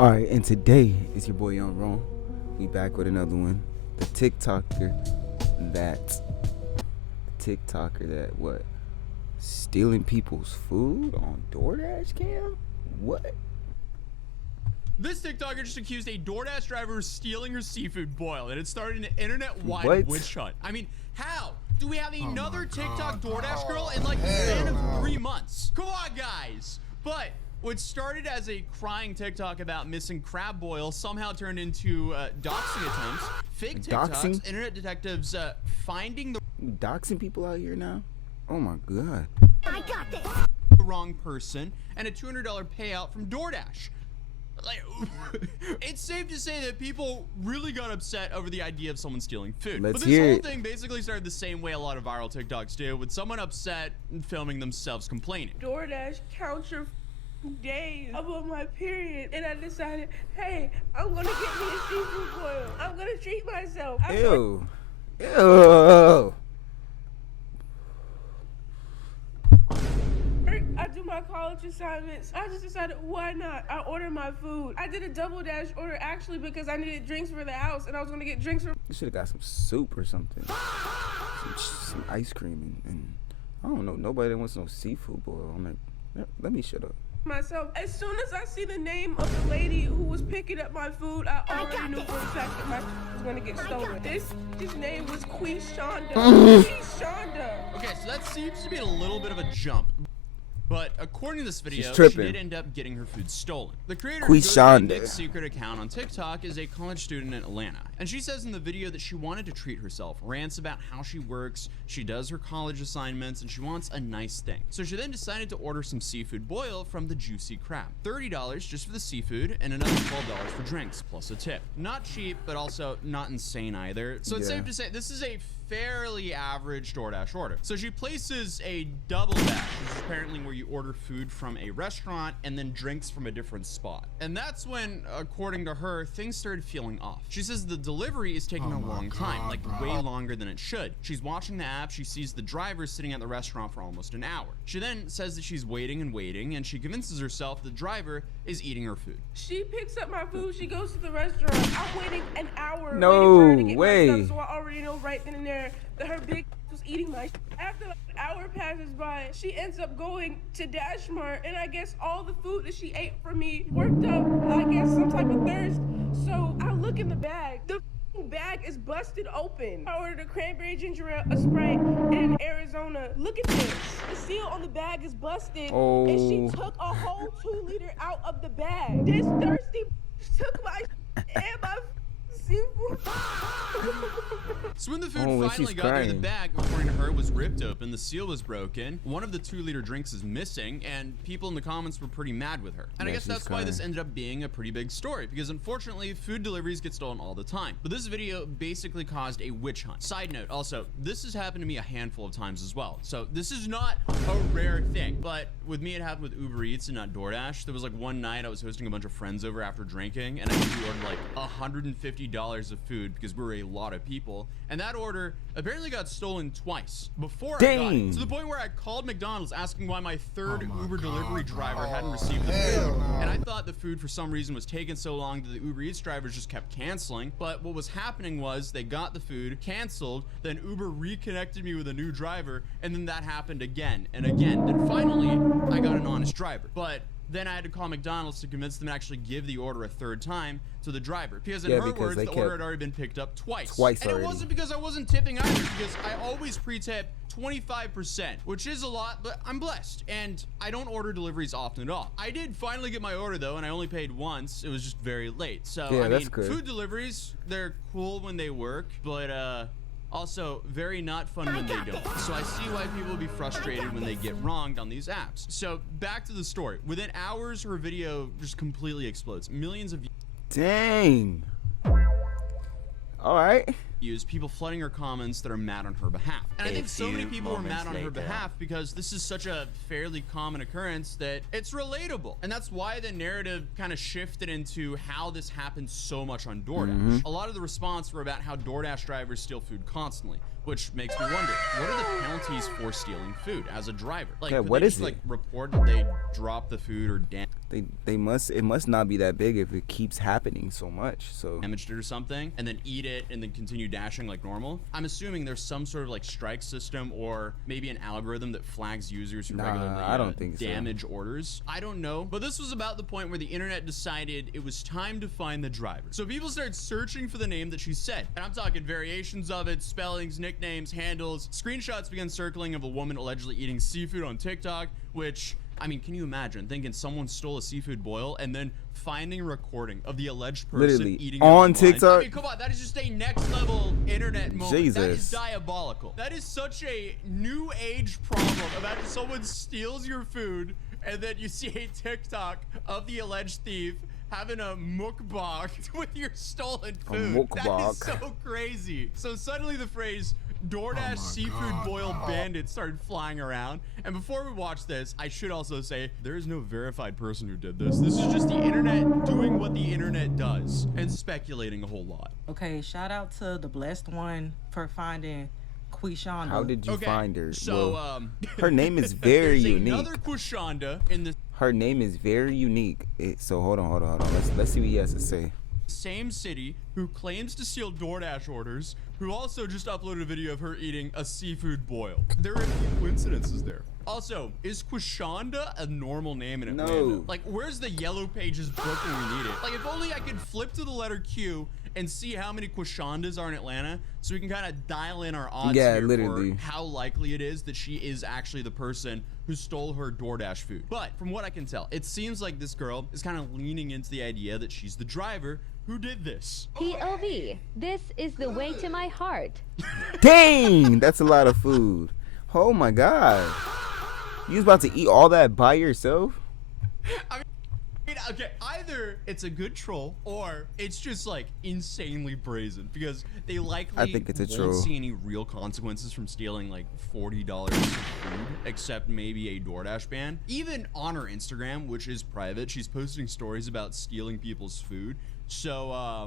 Alright, and today is your boy Young Ron. We back with another one. The TikToker that what? Stealing people's food on DoorDash cam? What? This TikToker just accused a DoorDash driver of stealing her seafood boil, and it started an internet-wide witch hunt. I mean, how do we have another TikTok DoorDash girl in like the span of 3 months? Come on, guys! But what started as a crying TikTok about missing crab boil somehow turned into doxing attempts, fake TikToks, Doxing? internet detectives finding the Doxing people out here now? Oh my god. I got this. wrong person, and a $200 payout from DoorDash. Like, it's safe to say that people really got upset over the idea of someone stealing food. Let's but this hear whole it. thing basically started the same way a lot of viral TikToks do, with someone upset and filming themselves complaining. DoorDash count your days. I'm on my period, and I decided, hey, I'm gonna get me a seafood boil. I'm gonna treat myself. Ew. Ew. I do my college assignments. I just decided, why not? I ordered my food. I did a double dash order actually because I needed drinks for the house, and I was gonna get drinks for You should have got some soup or something. Some ice cream and I don't know. Nobody that wants no seafood boil. I'm like, let me shut up. myself. As soon as I see the name of the lady who was picking up my food, I already knew for a fact that my was gonna get stolen. This name was Quishonda. Quishonda. Okay, so that seems to be a little bit of a jump. But according to this video, She's she tripping. did end up getting her food stolen. The creator who goes by Quishonda. Nick's secret account on TikTok is a college student in Atlanta. And she says in the video that she wanted to treat herself, rants about how she works, she does her college assignments, and she wants a nice thing. So she then decided to order some seafood boil from the Juicy Crab. $30 just for the seafood and another $12 for drinks, plus a tip. Not cheap, but also not insane either. So it's Yeah. safe to say this is a fairly average DoorDash order. So she places a double dash, which is apparently where you order food from a restaurant and then drinks from a different spot. And that's when, according to her, things started feeling off. She says the delivery is taking a long time, like way longer than it should. She's watching the app, she sees the driver sitting at the restaurant for almost an hour. She then says that she's waiting and waiting, and she convinces herself the driver is eating her food. She picks up my food, she goes to the restaurant. I'm waiting an hour No waiting for her to get way. my stuff, so I already know right then and there that her big was eating my After like an hour passes by, she ends up going to Dash Mart, and I guess all the food that she ate from me worked up, I guess, some type of thirst. So I look in the bag. The bag is busted open. I ordered a cranberry ginger ale, a Sprite, and an Arizona. Look at this. The seal on the bag is busted, and she took a whole 2 liter out of the bag. This thirsty took my and my seafood. So when the food Oh, and finally she's got there, the crying. bag, according to her, was ripped open, the seal was broken, one of the 2-liter drinks is missing, and people in the comments were pretty mad with her. And I Yeah, guess she's that's why this crying. ended up being a pretty big story, because unfortunately, food deliveries get stolen all the time. But this video basically caused a witch hunt. Side note, also, this has happened to me a handful of times as well. So this is not a rare thing, but with me, it happened with Uber Eats and not DoorDash. There was like one night I was hosting a bunch of friends over after drinking, and I think we ordered like $150 of food because we were a lot of people, and that order apparently got stolen twice before I got it, Dang. to the point where I called McDonald's asking why my third Uber delivery driver hadn't received the food, and I thought the food for some reason was taking so long that the Uber Eats drivers just kept canceling. But what was happening was they got the food, canceled, then Uber reconnected me with a new driver, and then that happened again and again. And finally, I got an honest driver. But then I had to call McDonald's to convince them to actually give the order a third time to the driver. Because in Yeah, her because words, they the order kept- had already been picked up twice. Twice and already. it wasn't because I wasn't tipping either, because I always pre-tip 25%, which is a lot, but I'm blessed. And I don't order deliveries often at all. I did finally get my order though, and I only paid once. It was just very late. So, Yeah, I that's mean, good. food deliveries, they're cool when they work, but also very not fun when they don't. So I see why people will be frustrated when they get wronged on these apps. So back to the story. Within hours, her video just completely explodes. Millions of Dang. All right. people flooding her comments that are mad on her behalf. And I think so many people were mad on her behalf because this is such a fairly common occurrence that it's relatable. And that's why the narrative kind of shifted into how this happens so much on DoorDash. A lot of the response were about how DoorDash drivers steal food constantly, which makes me wonder, what are the penalties for stealing food as a driver? Like, yeah, could what they is just, it? like, report that they dropped the food or It must not be that big if it keeps happening so much. So damaged it or something, and then eat it and then continue dashing like normal? I'm assuming there's some sort of like strike system or maybe an algorithm that flags users who regularly I don't think so. damage orders. I don't know, but this was about the point where the internet decided it was time to find the driver. So people started searching for the name that she said, and I'm talking variations of it, spellings, nicknames, handles. Screenshots began circling of a woman allegedly eating seafood on TikTok, which, I mean, can you imagine thinking someone stole a seafood boil and then finding a recording of the alleged person literally eating on it online? TikTok? I mean, come on, that is just a next level internet moment. Jesus. That is diabolical. That is such a new age problem. Imagine someone steals your food and then you see a TikTok of the alleged thief having a mukbang with your stolen food. That is so crazy. So suddenly the phrase DoorDash seafood boil bandit started flying around. And before we watch this, I should also say there is no verified person who did this. This is just the internet doing what the internet does and speculating a whole lot. Okay, shout out to the blessed one for finding Quishonda. How did you find her? So, Well, her name is very unique. Another Quishonda in the Her name is very unique. So hold on. Let's see what he has to say. same city who claims to steal DoorDash orders, who also just uploaded a video of her eating a seafood boil. There are a few coincidences there. Also, is Quishonda a normal name in Atlanta? No. Like, where's the yellow pages book when we need it? Like, if only I could flip to the letter Q and see how many Quishondas are in Atlanta so we can kind of dial in our odds here literally. for how likely it is that she is actually the person who stole her DoorDash food. But from what I can tell, it seems like this girl is kind of leaning into the idea that she's the driver who did this. POV, this is the way to my heart. Dang, that's a lot of food. Oh my God. You was about to eat all that by yourself? I mean, okay, either it's a good troll or it's just like insanely brazen because they likely I think it's a troll. won't see any real consequences from stealing like $40 of food, except maybe a DoorDash ban. Even on her Instagram, which is private, she's posting stories about stealing people's food. So, I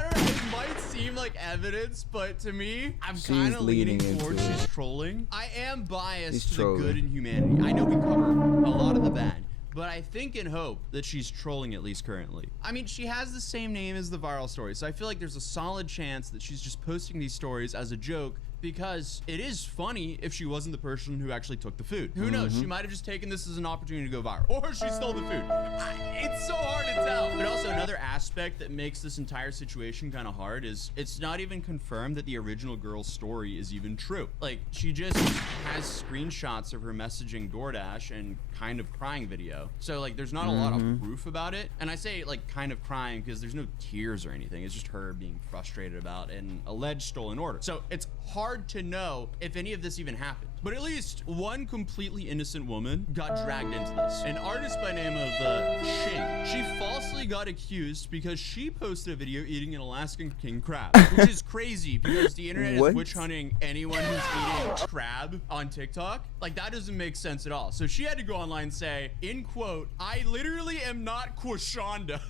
don't know, it might seem like evidence, but to me, I'm kind of leaning towards she's trolling. I am biased to the good in humanity. I know we cover a lot of the bad, but I think and hope that she's trolling at least currently. I mean, she has the same name as the viral story, so I feel like there's a solid chance that she's just posting these stories as a joke because it is funny if she wasn't the person who actually took the food. Who knows? She might have just taken this as an opportunity to go viral. Or she stole the food. It's so hard to tell. But also another aspect that makes this entire situation kind of hard is it's not even confirmed that the original girl's story is even true. Like, she just has screenshots of her messaging DoorDash and kind of crying video. So, like, there's not a lot of proof about it. And I say, like, kind of crying because there's no tears or anything. It's just her being frustrated about an alleged stolen order. So it's hard to know if any of this even happened. But at least one completely innocent woman got dragged into this. An artist by name of Shing. She falsely got accused because she posted a video eating an Alaskan king crab, which is crazy because the internet is witch hunting anyone who's eating crab on TikTok. Like, that doesn't make sense at all. So she had to go online and say, in quote, "I literally am not Quishonda."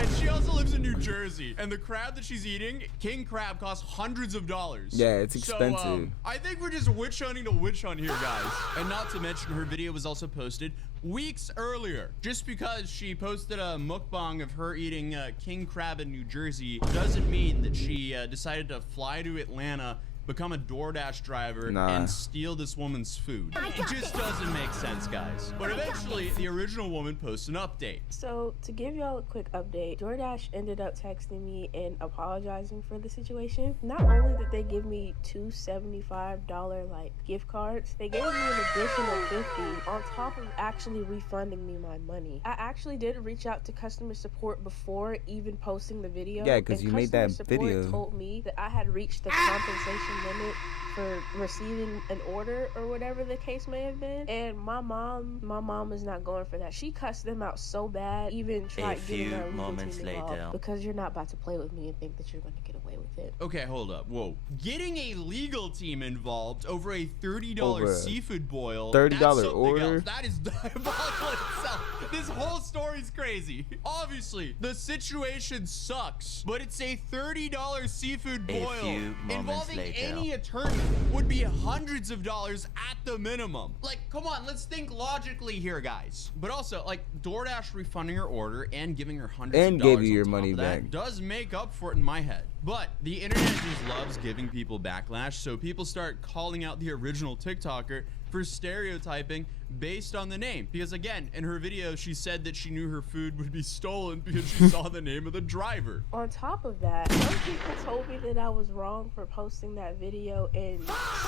And she also lives in New Jersey, and the crab that she's eating, king crab, costs hundreds of dollars. Yeah, it's expensive. So, I think we're just witch hunting to witch hunt here, guys. And not to mention, her video was also posted weeks earlier. Just because she posted a mukbang of her eating king crab in New Jersey doesn't mean that she decided to fly to Atlanta, become a DoorDash driver, and steal this woman's food. It just doesn't make sense, guys. But eventually, the original woman posts an update. So, to give y'all a quick update, DoorDash ended up texting me and apologizing for the situation. Not only did they give me two $75 like gift cards, they gave me an additional $50 on top of actually refunding me my money. I actually did reach out to customer support before even posting the video. Yeah, because you made that video. Customer support told me that I had reached the compensation limit for receiving an order or whatever the case may have been. And my mom is not going for that. She cussed them out so bad, even tried getting our legal team involved, because you're not about to play with me and think that you're going to get away with it. Okay, hold up. Whoa. Getting a legal team involved over a $30 seafood boil. $30 order? Else. That is diabolical itself. This whole story's crazy. Obviously, the situation sucks, but it's a $30 seafood boil involving any attorney would be hundreds of dollars at the minimum. Like, come on, let's think logically here, guys. But also, like, DoorDash refunding her order and giving her hundreds of dollars and gave you your on top money of back that does make up for it in my head. But the internet just loves giving people backlash, so people start calling out the original TikToker for stereotyping based on the name. Because again, in her video, she said that she knew her food would be stolen because she saw the name of the driver. On top of that, some people told me that I was wrong for posting that video and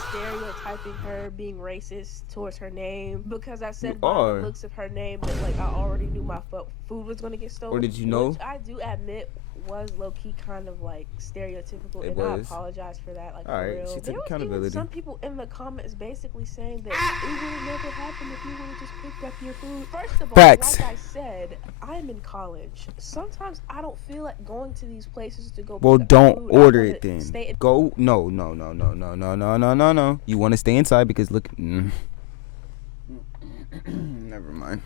stereotyping her, being racist towards her name, because I said by the looks of her name that like I already knew my food was going to get stolen. Or did you know? Which I do admit was low-key kind of like stereotypical, and I apologize for that. Like, all right, for real. she took There was accountability. even some people in the comments basically saying that it would have never happened if you would have just picked up your food. First of all, Facts. like I said, I'm in college. Sometimes I don't feel like going to these places to go. Well, pick up don't food. order it then. Go. No. You want to stay inside because look. Never mind.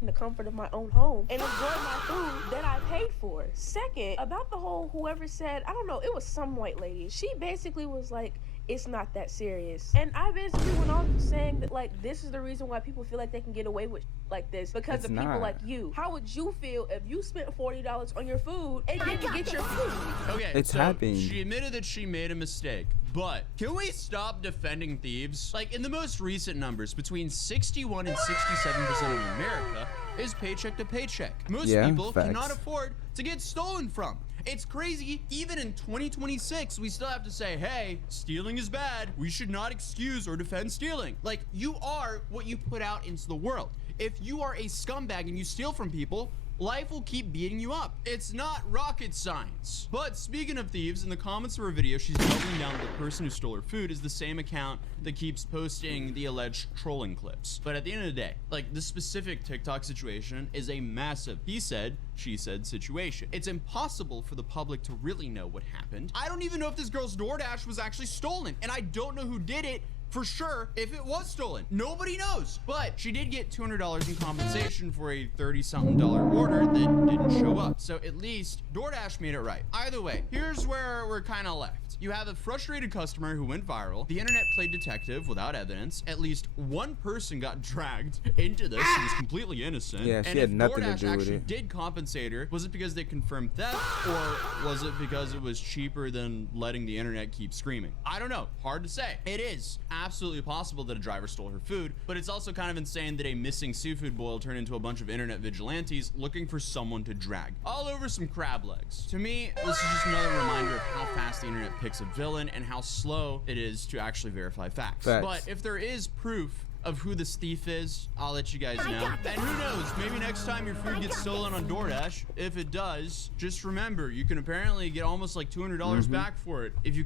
In the comfort of my own home and enjoy my food that I paid for. Second, about the whole whoever said, I don't know, it was some white lady. She basically was like, it's not that serious. And I basically went on saying that like this is the reason why people feel like they can get away with like this, because of people like you. How would you feel if you spent $40 on your food and didn't get your food? Okay, it's so happened. She admitted that she made a mistake, but can we stop defending thieves? Like, in the most recent numbers, between 61 and 67% of America is paycheck to paycheck. Most people cannot afford to get stolen from. It's crazy. Even in 2026, we still have to say, hey, stealing is bad. We should not excuse or defend stealing. Like, you are what you put out into the world. If you are a scumbag and you steal from people, life will keep beating you up. It's not rocket science. But speaking of thieves, in the comments of her video, she's doubling down that the person who stole her food is the same account that keeps posting the alleged trolling clips. But at the end of the day, like, this specific TikTok situation is a massive he said, she said situation. It's impossible for the public to really know what happened. I don't even know if this girl's DoorDash was actually stolen, and I don't know who did it for sure if it was stolen. Nobody knows. But she did get $200 in compensation for a $30-something order that didn't show up. So at least DoorDash made it right. Either way, here's where we're kind of left. You have a frustrated customer who went viral. The internet played detective without evidence. At least one person got dragged into this who was completely innocent. Yeah, she had nothing to DoorDash do with actually it. did compensate her, was it because they confirmed theft, or was it because it was cheaper than letting the internet keep screaming? I don't know. Hard to say. It is absolutely possible that a driver stole her food, but it's also kind of insane that a missing seafood boil turned into a bunch of internet vigilantes looking for someone to drag all over some crab legs. To me, this is just another reminder of how fast the internet picks a villain and how slow it is to actually verify facts. But if there is proof of who this thief is, I'll let you guys know. And who knows, maybe next time your food gets stolen on DoorDash, if it does, just remember, you can apparently get almost like $200 back for it if you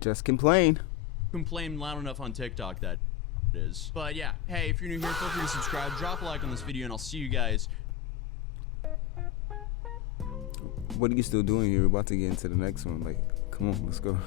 just complain loud enough on TikTok, that is. But yeah, hey, if you're new here, feel free to subscribe, drop a like on this video, and I'll see you guys. What are you still doing here? We're about to get into the next one. Like, come on, let's go.